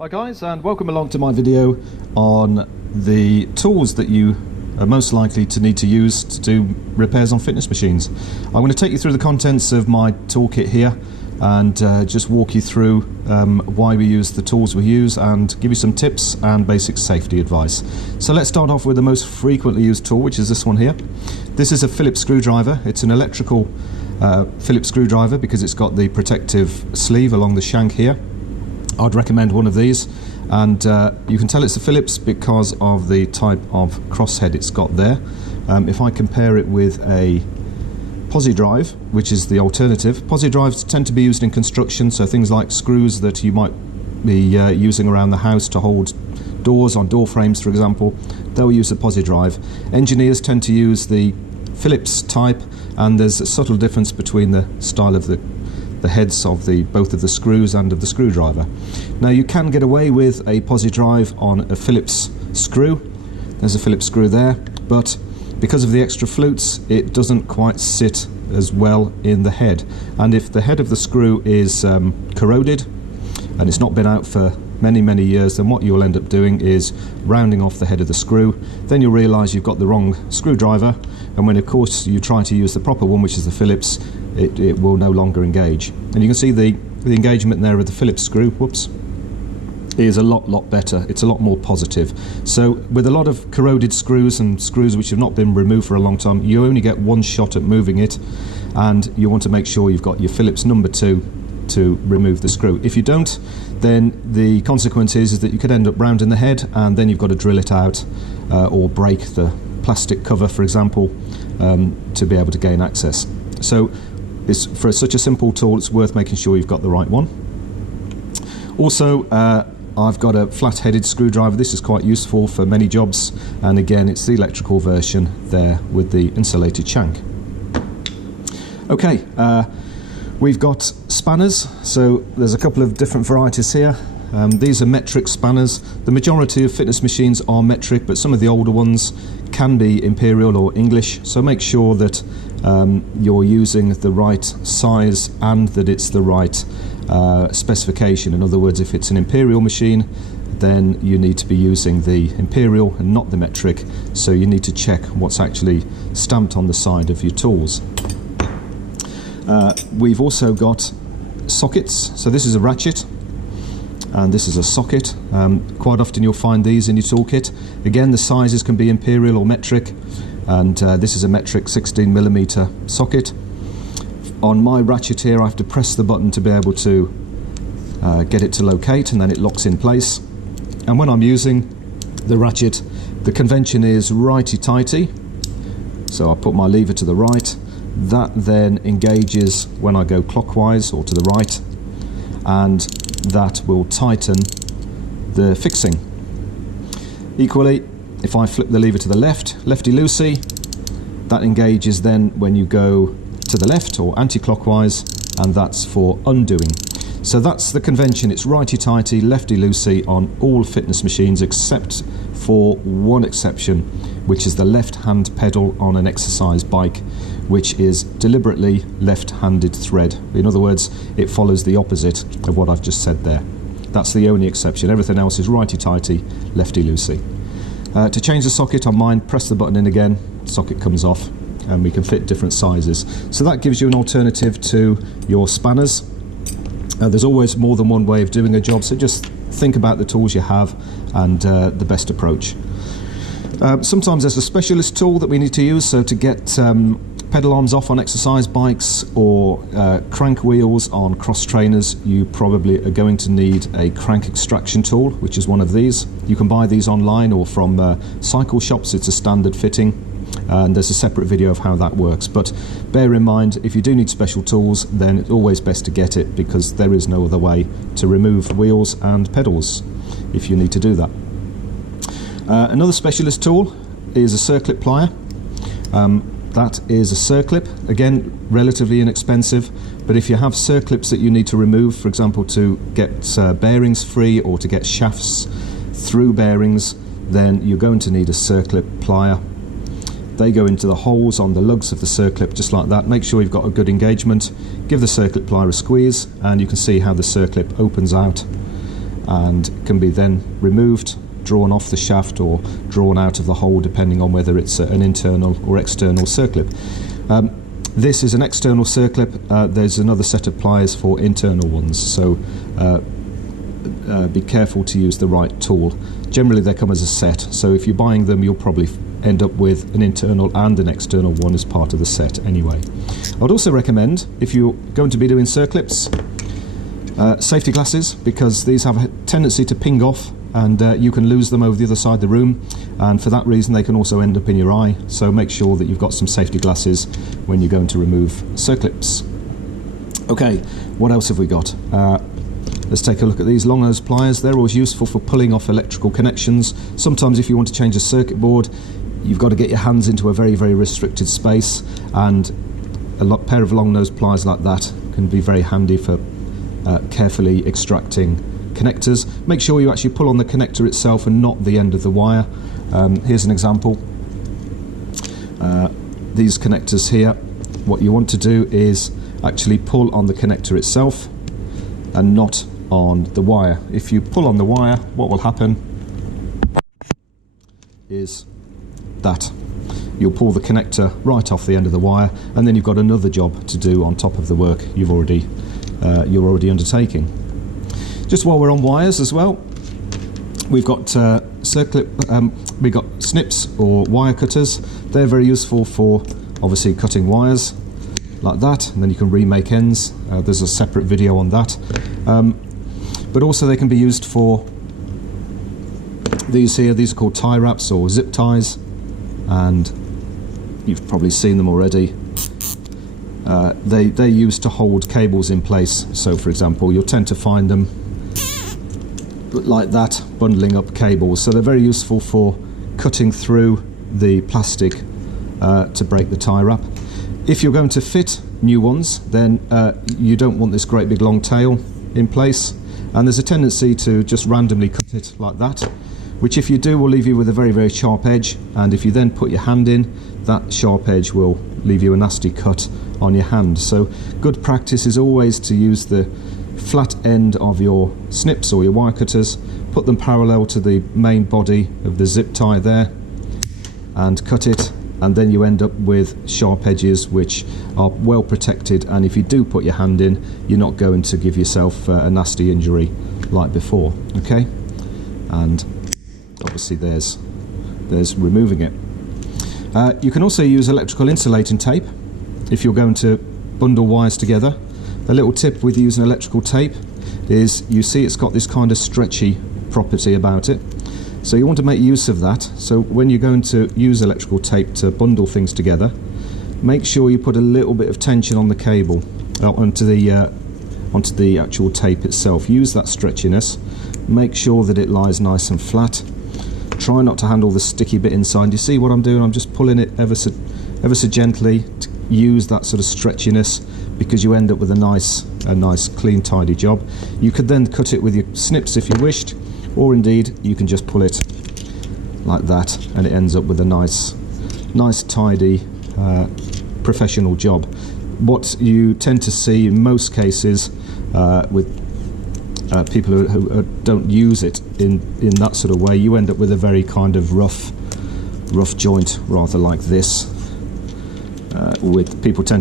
Hi guys, and welcome along to my video on the tools that you are most likely to need to use to do repairs on fitness machines. I'm going to take you through the contents of my toolkit here and just walk you through why we use the tools we use and give you some tips and basic safety advice. So let's start off with the most frequently used tool, which is this one here. This is a Phillips screwdriver. It's an electrical Phillips screwdriver because it's got the protective sleeve along the shank here. I'd recommend one of these, and you can tell it's a Phillips because of the type of crosshead it's got there. If I compare it with a posi drive, which is the alternative, posi drives tend to be used in construction, so things like screws that you might be using around the house to hold doors on door frames, for example, they'll use a posi drive. Engineers tend to use the Phillips type, and there's a subtle difference between the style of the heads of both of the screws and of the screwdriver. Now you can get away with a posi drive on a Phillips screw. There's a Phillips screw there, but because of the extra flutes it doesn't quite sit as well in the head, and if the head of the screw is corroded and it's not been out for many years, then what you'll end up doing is rounding off the head of the screw. Then you'll realise you've got the wrong screwdriver, and when of course you try to use the proper one, which is the Phillips, it will no longer engage. And you can see the engagement there with the Phillips screw, whoops, is a lot better. It's a lot more positive. So with a lot of corroded screws and screws which have not been removed for a long time, you only get one shot at moving it, and you want to make sure you've got your Phillips number 2 to remove the screw. If you don't, then the consequence is that you could end up rounding the head, and then you've got to drill it out or break the plastic cover, for example, to be able to gain access. So for such a simple tool, it's worth making sure you've got the right one. Also, I've got a flat-headed screwdriver. This is quite useful for many jobs, and again it's the electrical version there with the insulated shank. Okay, we've got spanners, so there's a couple of different varieties here. These are metric spanners. The majority of fitness machines are metric, but some of the older ones can be imperial or English, so make sure that you're using the right size and that it's the right specification. In other words, if it's an imperial machine, then you need to be using the imperial and not the metric, so you need to check what's actually stamped on the side of your tools. We've also got sockets. So this is a ratchet and this is a socket. Quite often you'll find these in your toolkit. Again, the sizes can be imperial or metric, and this is a metric 16mm socket. On my ratchet here I have to press the button to be able to get it to locate, and then it locks in place. And when I'm using the ratchet, the convention is righty-tighty, so I put my lever to the right. That then engages when I go clockwise or to the right, and that will tighten the fixing. Equally, if I flip the lever to the left, lefty-loosey, that engages then when you go to the left or anti-clockwise, and that's for undoing. So that's the convention. It's righty-tighty, lefty-loosey on all fitness machines, except for one exception, which is the left-hand pedal on an exercise bike, which is deliberately left-handed thread. In other words, it follows the opposite of what I've just said there. That's the only exception. Everything else is righty-tighty, lefty-loosey. To change the socket on mine, press the button in again, socket comes off, and we can fit different sizes. So that gives you an alternative to your spanners. There's always more than one way of doing a job, so just think about the tools you have and the best approach. Sometimes there's a specialist tool that we need to use, so to get pedal arms off on exercise bikes or crank wheels on cross trainers, you probably are going to need a crank extraction tool, which is one of these. You can buy these online or from cycle shops. It's a standard fitting, and there's a separate video of how that works. But bear in mind, if you do need special tools, then it's always best to get it, because there is no other way to remove wheels and pedals if you need to do that. Another specialist tool is a circlip plier. That is a circlip, again relatively inexpensive, but if you have circlips that you need to remove, for example to get bearings free or to get shafts through bearings, then you're going to need a circlip plier. They go into the holes on the lugs of the circlip just like that. Make sure you've got a good engagement. Give the circlip plier a squeeze and you can see how the circlip opens out and can be then removed, drawn off the shaft or drawn out of the hole, depending on whether it's an internal or external circlip. This is an external circlip. There's another set of pliers for internal ones, so be careful to use the right tool. Generally they come as a set, so if you're buying them you'll probably end up with an internal and an external one as part of the set anyway. I would also recommend, if you're going to be doing circlips, safety glasses, because these have a tendency to ping off and you can lose them over the other side of the room, and for that reason they can also end up in your eye, so make sure that you've got some safety glasses when you're going to remove circlips. Okay, what else have we got? Let's take a look at these long nose pliers. They're always useful for pulling off electrical connections. Sometimes if you want to change a circuit board, you've got to get your hands into a very, very restricted space, and a pair of long nose pliers like that can be very handy for carefully extracting connectors. Make sure you actually pull on the connector itself and not the end of the wire. Here's an example. These connectors here, what you want to do is actually pull on the connector itself and not on the wire. If you pull on the wire, what will happen is that you'll pull the connector right off the end of the wire, and then you've got another job to do on top of the work you're already undertaking. Just while we're on wires as well, we've got we've got snips or wire cutters. They're very useful for obviously cutting wires like that, and then you can remake ends. There's a separate video on that. But also they can be used for these here. These are called tie wraps or zip ties, and you've probably seen them already. They're used to hold cables in place. So for example, you'll tend to find them like that, bundling up cables. So they're very useful for cutting through the plastic to break the tie wrap. If you're going to fit new ones, then you don't want this great big long tail in place, and there's a tendency to just randomly cut it like that, which if you do will leave you with a very, very sharp edge, and if you then put your hand in, that sharp edge will leave you a nasty cut on your hand. So good practice is always to use the flat end of your snips or your wire cutters, put them parallel to the main body of the zip tie there and cut it, and then you end up with sharp edges which are well protected, and if you do put your hand in, you're not going to give yourself a nasty injury like before. Okay, and obviously there's removing it. You can also use electrical insulating tape if you're going to bundle wires together. A little tip with using electrical tape is, you see it's got this kind of stretchy property about it, so you want to make use of that. So when you're going to use electrical tape to bundle things together, make sure you put a little bit of tension on the cable, onto the actual tape itself. Use that stretchiness, make sure that it lies nice and flat. Try not to handle the sticky bit inside. You see what I'm doing? I'm just pulling it ever so gently to use that sort of stretchiness, because you end up with a nice clean tidy job. You could then cut it with your snips if you wished, or indeed you can just pull it like that and it ends up with a nice tidy professional job. What you tend to see in most cases with people who don't use it in that sort of way, you end up with a very kind of rough joint, rather like this. With people tend